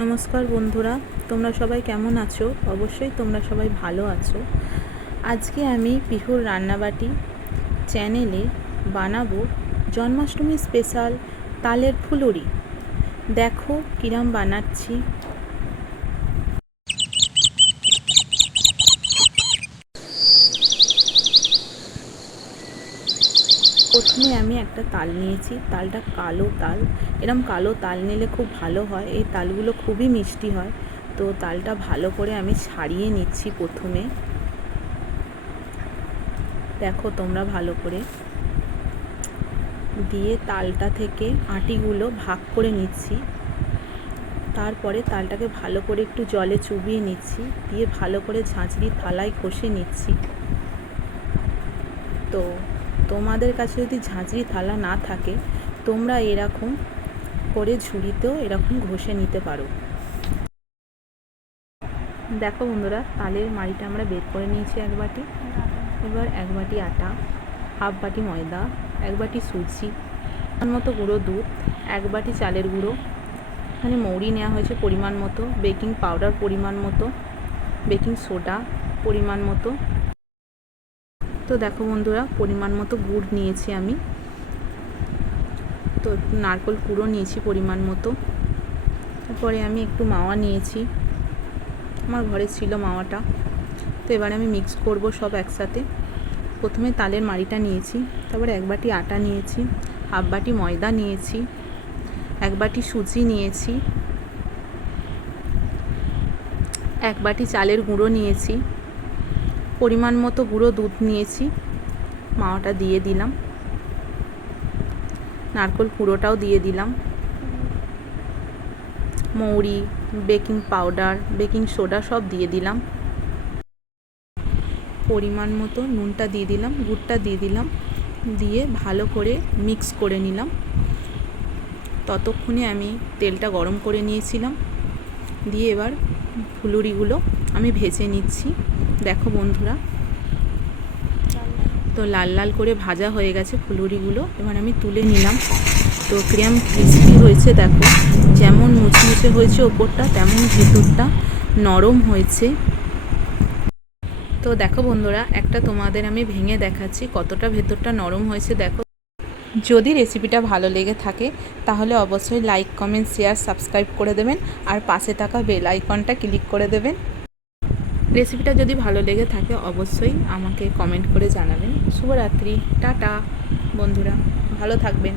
নমস্কার বন্ধুরা, তোমরা সবাই কেমন আছো? অবশ্যই তোমরা সবাই ভালো আছো। আজকে আমি পিহুর রান্নাবাটি চ্যানেলে বানাবো জন্মাষ্টমী স্পেশাল তালের ফুলুরি। দেখো কিরাম বানাচ্ছি। প্রথমে আমি একটা তাল নিয়েছি, তালটা কালো তাল। এরম কালো তাল নিলে খুব ভালো হয়, এই তালগুলো খুবই মিষ্টি হয়। তো তালটা ভালো করে আমি ছাড়িয়ে নিচ্ছি প্রথমে। দেখো তোমরা ভালো করে। দিয়ে তালটা থেকে আটিগুলো ভাগ করে নিচ্ছি। তারপরে তালটাকে ভালো করে একটু জলে চুবিয়ে নিচ্ছি। দিয়ে ভালো করে ঝাঁঝরি থালায় ঘষে নিচ্ছি। তো তোমাদের কাছে যদি ঝাঁঝরি থালা না থাকে, তোমরা এরকম করে ঝুড়িতেও এরকম ঘষে নিতে পারো। দেখো বন্ধুরা, তালের মাড়িটা আমরা বের করে নিয়েছি এক বাটি। এবার এক বাটি আটা, হাফ বাটি ময়দা, এক বাটি সুজি মতো গুঁড়ো দুধ, এক বাটি চালের গুঁড়ো। এখানে মৌরি নেওয়া হয়েছে পরিমাণ মতো, বেকিং পাউডার পরিমাণ মতো, বেকিং সোডা পরিমাণ মতো। তো দেখো বন্ধুরা, পরিমাণ মতো গুড় নিয়েছি আমি। তো নারকোল কুড়ো নিয়েছি পরিমাণ মতো। তারপরে আমি একটু মাওয়া নিয়েছি। আমার ঘরে ছিল মাওয়াটা। তো এবারে আমি মিক্স করব সব একসাথে। প্রথমে তালের মাড়িটা নিয়েছি, তারপরে এক বাটি আটা নিয়েছি, হাফ বাটি ময়দা নিয়েছি, এক বাটি সুজি নিয়েছি, এক বাটি চালের গুঁড়ো নিয়েছি। পরিমাণ মতো গুঁড়ো দুধ নিয়েছি। মাওয়াটা দিয়ে দিলাম। নারকোল কুড়োটাও দিয়ে দিলাম। মৌরি, বেকিং পাউডার, বেকিং সোডা সব দিয়ে দিলাম। পরিমাণ মতো নুনটা দিয়ে দিলাম, গুড়টা দিয়ে দিলাম। দিয়ে ভালো করে মিক্স করে নিলাম। ততক্ষণে আমি তেলটা গরম করে নিয়েছিলাম। দিয়ে এবার ফুলুরিগুলো আমি ভেজে নিচ্ছি। দেখো বন্ধুরা। তো লাল লাল করে ভাজা হয়ে গেছে ফুলুরিগুলো। এবার আমি তুলে নিলাম। তো ক্রিয়াম ক্রিস্পি হয়েছে দেখো। যেমন মুচমুচে হয়েছে ওপরটা, তেমন ভেতরটা নরম হয়েছে। তো দেখো বন্ধুরা, একটা তোমাদের আমি ভেঙে দেখাচ্ছি কতটা ভেতরটা নরম হয়েছে দেখো। যদি রেসিপিটা ভালো লেগে থাকে, তাহলে অবশ্যই লাইক কমেন্ট শেয়ার সাবস্ক্রাইব করে দেবেন। আর পাশে থাকা বেল আইকনটা ক্লিক করে দেবেন। রেসিপিটা যদি ভালো লেগে থাকে অবশ্যই আমাকে কমেন্ট করে জানাবেন। শুভরাত্রি, টাটা বন্ধুরা, ভালো থাকবেন।